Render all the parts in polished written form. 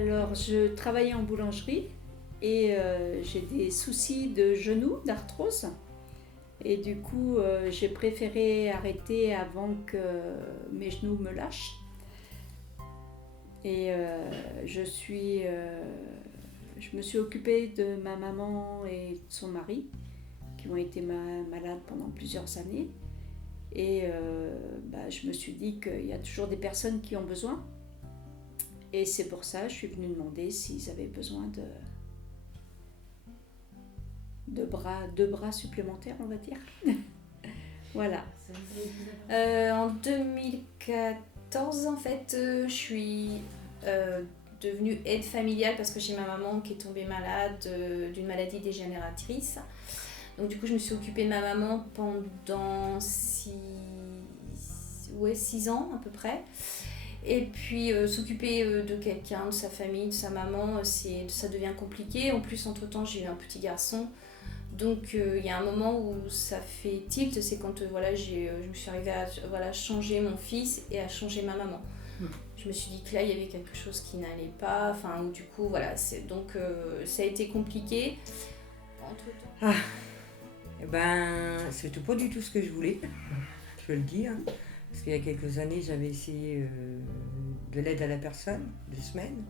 Alors, je travaillais en boulangerie et j'ai des soucis de genoux, d'arthrose. Et du coup, j'ai préféré arrêter avant que mes genoux me lâchent. Et je me suis occupée de ma maman et de son mari, qui ont été malades pendant plusieurs années. Et je me suis dit qu'il y a toujours des personnes qui ont besoin. Et c'est pour ça que je suis venue demander s'ils avaient besoin de bras supplémentaires, on va dire. Voilà. En 2014, en fait, je suis devenue aide familiale parce que j'ai ma maman qui est tombée malade d'une maladie dégénératrice. Donc du coup, je me suis occupée de ma maman pendant 6 ans à peu près. Et puis s'occuper de quelqu'un, de sa famille, de sa maman, ça devient compliqué. En plus, entre-temps, j'ai eu un petit garçon. Donc il y a un moment où ça fait tilt, c'est quand je me suis arrivée à changer mon fils et à changer ma maman. Je me suis dit que là, il y avait quelque chose qui n'allait pas. Enfin, du coup, voilà. Donc ça a été compliqué. Entre-temps. C'était pas du tout ce que je voulais, je peux le dire. Parce qu'il y a quelques années, j'avais essayé de l'aide à la personne, 2 semaines.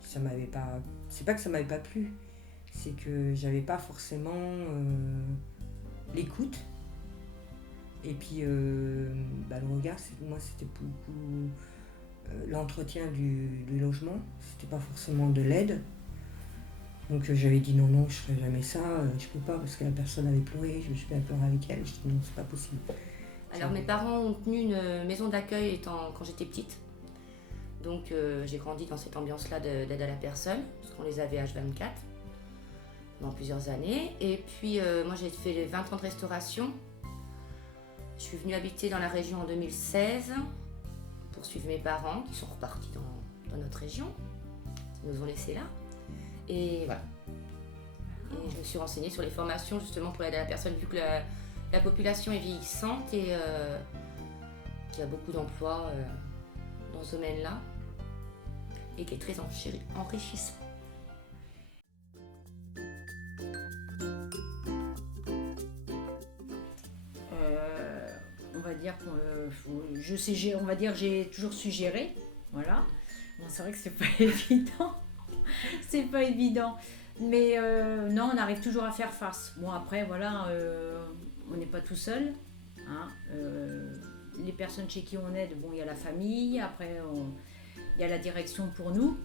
Ça m'avait pas... C'est pas que ça m'avait pas plu, c'est que j'avais pas forcément l'écoute. Et puis le regard, moi c'était beaucoup l'entretien du logement, c'était pas forcément de l'aide. Donc j'avais dit non, je ferai jamais ça, je peux pas parce que la personne avait pleuré, je me suis mis à pleurer avec elle, je dis non, c'est pas possible. Alors mes parents ont tenu une maison d'accueil quand j'étais petite. Donc j'ai grandi dans cette ambiance-là d'aide à la personne, parce qu'on les avait H24 pendant plusieurs années. Et puis moi j'ai fait les 20 ans de restauration. Je suis venue habiter dans la région en 2016 pour suivre mes parents qui sont repartis dans notre région. Ils nous ont laissés là. Et voilà. Et je me suis renseignée sur les formations justement pour aider la personne, vu que la population est vieillissante et qu'il y a beaucoup d'emplois dans ce domaine-là et qui est très enrichissant. On va dire on va dire j'ai toujours su gérer, voilà. Bon, c'est vrai que c'est pas évident. C'est pas évident. Mais non, on arrive toujours à faire face. Bon, après, voilà, on n'est pas tout seul. Hein. Les personnes chez qui on aide, bon, il y a la famille, après, il y a la direction pour nous.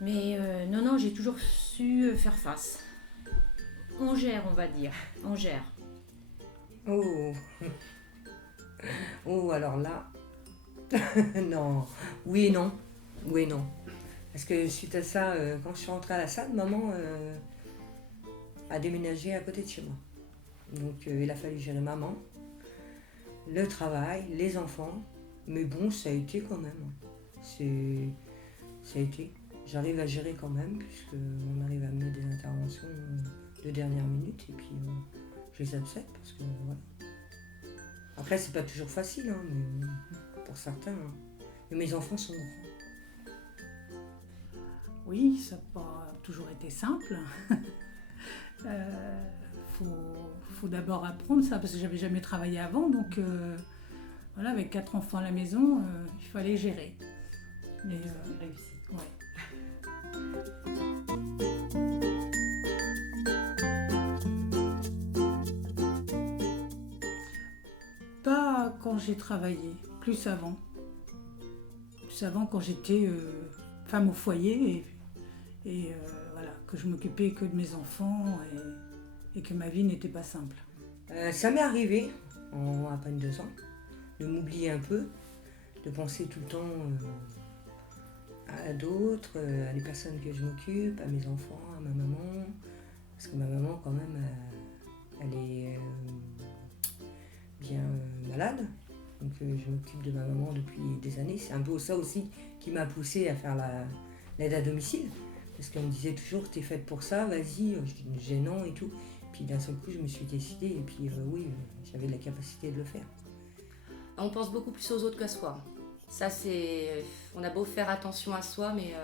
Mais non, j'ai toujours su faire face. On gère, on va dire. On gère. Oh, alors là... non. Oui et non. Oui et non. Parce que suite à ça, quand je suis rentrée à la salle, maman a déménagé à côté de chez moi. Donc il a fallu gérer maman, le travail, les enfants. Mais bon, ça a été quand même. Ça a été. J'arrive à gérer quand même, puisqu'on arrive à mener des interventions de dernière minute. Et puis je les accepte parce que voilà. Après, c'est pas toujours facile, hein, mais pour certains. Hein. Mais mes enfants sont grands. Oui, ça n'a pas toujours été simple. Faut d'abord apprendre ça, parce que j'avais jamais travaillé avant, donc voilà, avec 4 enfants à la maison, il fallait gérer. Mais réussi. Ouais. Pas quand j'ai travaillé, plus avant. Plus avant, quand j'étais femme au foyer et voilà, que je m'occupais que de mes enfants et que ma vie n'était pas simple. Ça m'est arrivé, en à peine 2 ans, de m'oublier un peu, de penser tout le temps à d'autres, à les personnes que je m'occupe, à mes enfants, à ma maman. Parce que ma maman, quand même, elle est bien malade. Donc je m'occupe de ma maman depuis des années. C'est un peu ça aussi qui m'a poussée à faire l'aide à domicile. Parce qu'on me disait toujours, t'es faite pour ça, vas-y, gênant et tout. Puis d'un seul coup, je me suis décidée et puis oui, j'avais la capacité de le faire. On pense beaucoup plus aux autres qu'à soi. Ça, c'est... On a beau faire attention à soi, mais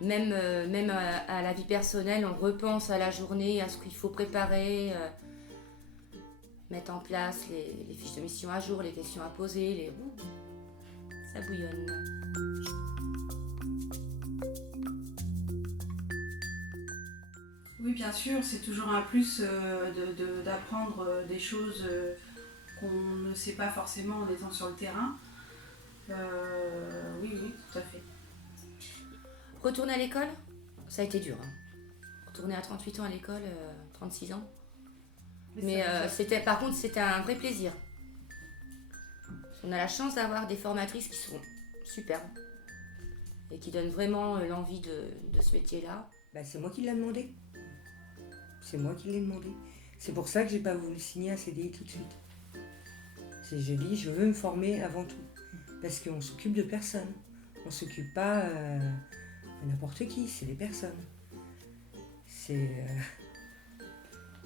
même à la vie personnelle, on repense à la journée, à ce qu'il faut préparer, mettre en place les fiches de mission à jour, les questions à poser, ça bouillonne. Oui, bien sûr, c'est toujours un plus d'apprendre des choses qu'on ne sait pas forcément en étant sur le terrain. Oui, tout à fait. Retourner à l'école, ça a été dur. Retourner à 38 ans à l'école, 36 ans. Mais par contre, c'était un vrai plaisir. On a la chance d'avoir des formatrices qui sont superbes et qui donnent vraiment l'envie de ce métier-là. Bah, c'est moi qui l'ai demandé. C'est moi qui l'ai demandé. C'est pour ça que j'ai pas voulu signer un CDI tout de suite. J'ai dit, je veux me former avant tout. Parce qu'on s'occupe de personnes. On s'occupe pas de n'importe qui, c'est les personnes. Et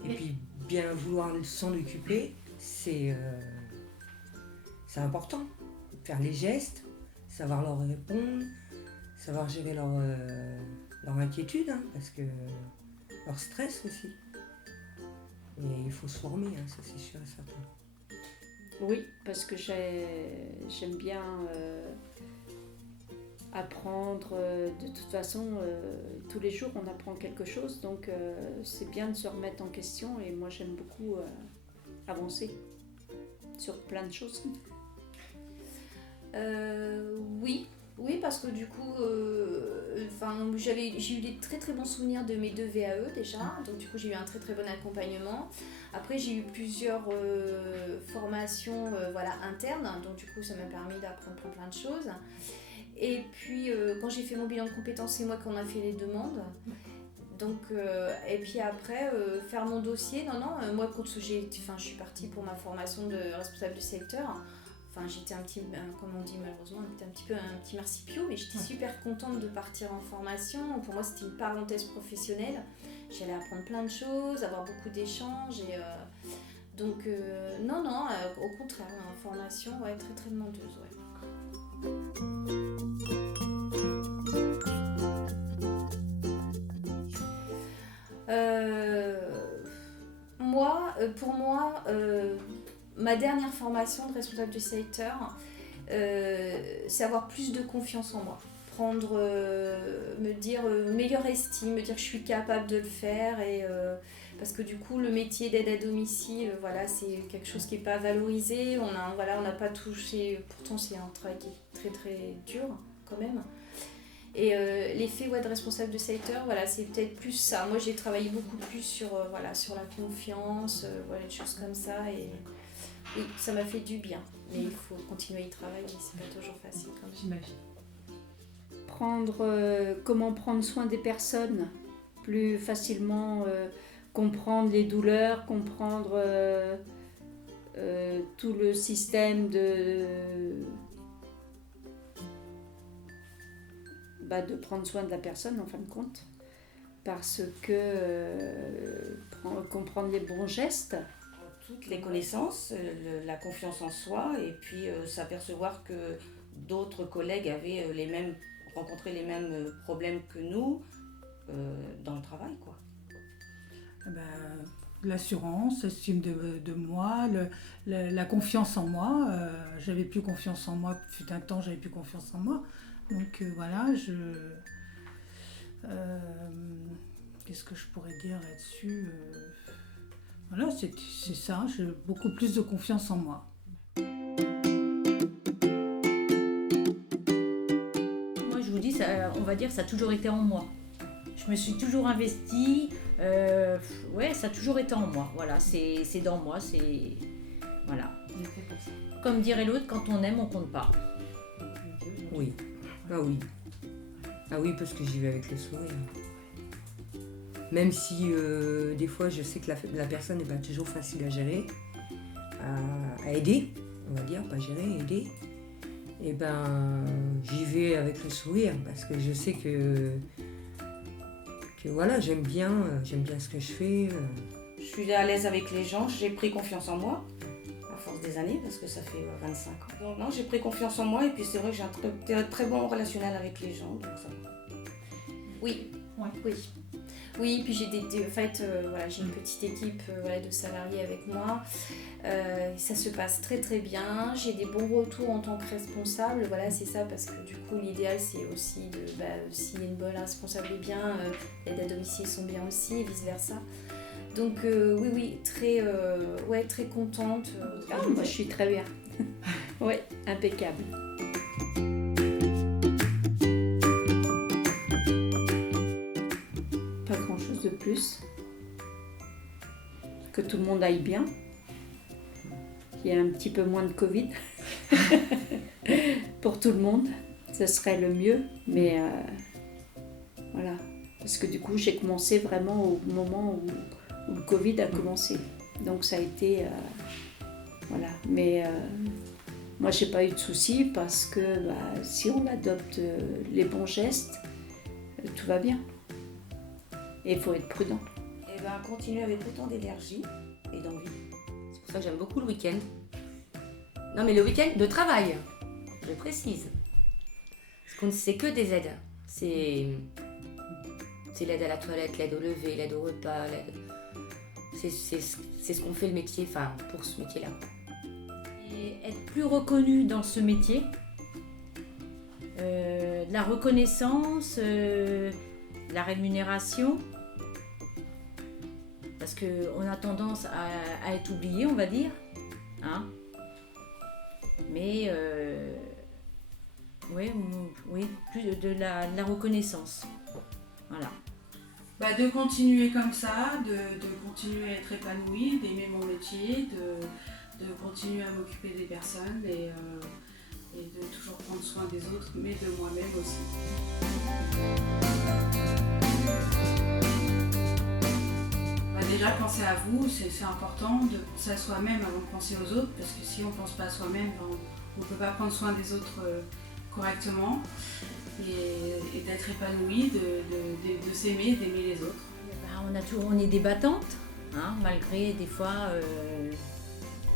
puis bien vouloir s'en occuper, c'est important. Faire les gestes, savoir leur répondre, savoir gérer leur inquiétude, hein, parce que leur stress aussi. Et il faut se former, hein, ça c'est sûr et certain. Oui, parce que j'aime bien apprendre. De toute façon, tous les jours, on apprend quelque chose. Donc, c'est bien de se remettre en question. Et moi, j'aime beaucoup avancer sur plein de choses. Oui, parce que du coup, j'ai eu des très très bons souvenirs de mes 2 VAE déjà, donc du coup j'ai eu un très très bon accompagnement. Après j'ai eu plusieurs formations internes, donc du coup ça m'a permis d'apprendre plein de choses. Et puis quand j'ai fait mon bilan de compétences, c'est moi qui en a fait les demandes. Donc, et puis après, faire mon dossier, moi quand je suis partie pour ma formation de responsable du secteur. Enfin, j'étais un petit, comme on dit malheureusement, un petit marsipio, mais j'étais super contente de partir en formation. Pour moi, c'était une parenthèse professionnelle. J'allais apprendre plein de choses, avoir beaucoup d'échanges. Et, donc, au contraire, en formation, très très demandeuse. Pour moi, ma dernière formation de responsable du secteur, c'est avoir plus de confiance en moi. Me dire meilleure estime, me dire que je suis capable de le faire. Parce que du coup, le métier d'aide à domicile, c'est quelque chose qui n'est pas valorisé. On n'a pas touché, pourtant c'est un travail qui est très très dur quand même. Et l'effet de responsable de secteur, c'est peut-être plus ça. Moi, j'ai travaillé beaucoup plus sur la confiance, des choses comme ça. Et oui, ça m'a fait du bien. Mais il faut continuer à y travailler, c'est pas toujours facile quand même. J'imagine. Comment prendre soin des personnes plus facilement, comprendre les douleurs, comprendre tout le système de prendre soin de la personne en fin de compte, parce que comprendre les bons gestes, toutes les connaissances, la confiance en soi, et puis s'apercevoir que d'autres collègues avaient rencontré les mêmes problèmes que nous dans le travail, quoi. L'assurance, l'estime de moi, la confiance en moi. J'avais plus confiance en moi, fut un temps j'avais plus confiance en moi. Donc qu'est-ce que je pourrais dire là-dessus c'est ça, j'ai beaucoup plus de confiance en moi. Moi, je vous dis, ça a toujours été en moi. Je me suis toujours investie, ça a toujours été en moi. Voilà, c'est dans moi, c'est... Voilà. Comme dirait l'autre, quand on aime, on compte pas. Oui. Ah oui. Ah oui, parce que j'y vais avec le sourire. Même si des fois je sais que la personne n'est pas toujours facile à gérer, à aider, on va dire, pas gérer, aider. Et j'y vais avec le sourire parce que je sais que j'aime bien ce que je fais. Je suis à l'aise avec les gens, j'ai pris confiance en moi, à force des années, parce que ça fait 25 ans. Donc non, j'ai pris confiance en moi et puis c'est vrai que j'ai un très bon relationnel avec les gens. Donc ça va. Oui, Ouais. oui. Oui, puis j'ai en fait, voilà, j'ai une petite équipe voilà, de salariés avec moi. Ça se passe très très bien. J'ai des bons retours en tant que responsable. Voilà, c'est ça, parce que du coup, l'idéal, c'est aussi si une bonne responsable est bien, les aides à domicile sont bien aussi, et vice-versa. Donc oui, très contente. Moi, je suis très bien. Oui, impeccable. Pas grand-chose de plus. Que tout le monde aille bien. Qu'il y ait un petit peu moins de Covid. Pour tout le monde, ce serait le mieux. Mais voilà. Parce que du coup, j'ai commencé vraiment au moment où le Covid a commencé. Donc ça a été... voilà. Mais moi, j'ai pas eu de soucis parce que si on adopte les bons gestes, tout va bien. Et il faut être prudent. Et ben continuer avec autant d'énergie et d'envie. C'est pour ça que j'aime beaucoup le week-end. Non, mais le week-end de travail, je précise. Parce qu'on c'est que des aides. C'est l'aide à la toilette, l'aide au lever, l'aide au repas. C'est ce qu'on fait le métier, enfin pour ce métier-là. Et être plus reconnu dans ce métier, de la reconnaissance, la rémunération, parce qu'on a tendance à être oublié, on va dire, hein. Mais oui, plus de la reconnaissance, voilà. De continuer comme ça, de continuer à être épanouie, d'aimer mon métier, de continuer à m'occuper des personnes et de toujours prendre soin des autres, mais de moi-même aussi. Déjà, penser à vous, c'est important de penser à soi-même avant de penser aux autres, parce que si on ne pense pas à soi-même, on ne peut pas prendre soin des autres correctement et d'être épanoui, de s'aimer, d'aimer les autres. On est des battantes, hein, malgré des fois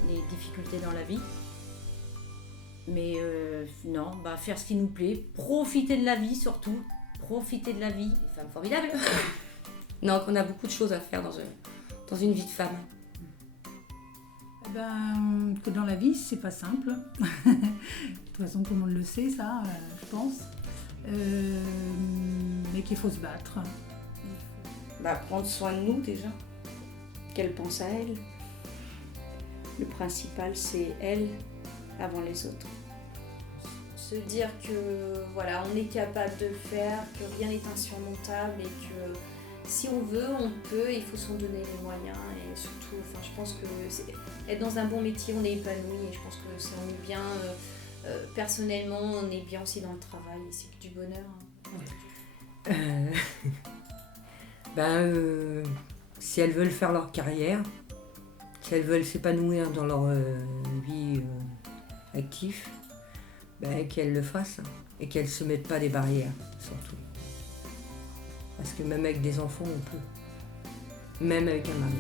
les difficultés dans la vie. Mais non, faire ce qui nous plaît, profiter de la vie surtout, profiter de la vie. Une femme formidable. Non, qu'on a beaucoup de choses à faire dans une vie de femme. Que dans la vie, c'est pas simple. De toute façon, tout le monde le sait, ça, je pense. Mais qu'il faut se battre. Prendre soin de nous déjà. Qu'elle pense à elle. Le principal, c'est elle avant les autres. Se dire que voilà, on est capable de le faire, que rien n'est insurmontable et que si on veut, on peut, il faut s'en donner les moyens et surtout, je pense que être dans un bon métier, on est épanoui et je pense que ça on est bien personnellement, on est bien aussi dans le travail et c'est que du bonheur. Si elles veulent faire leur carrière, si elles veulent s'épanouir dans leur vie active, qu'elles le fassent et qu'elles ne se mettent pas des barrières, surtout. Parce que même avec des enfants, on peut. Même avec un mari.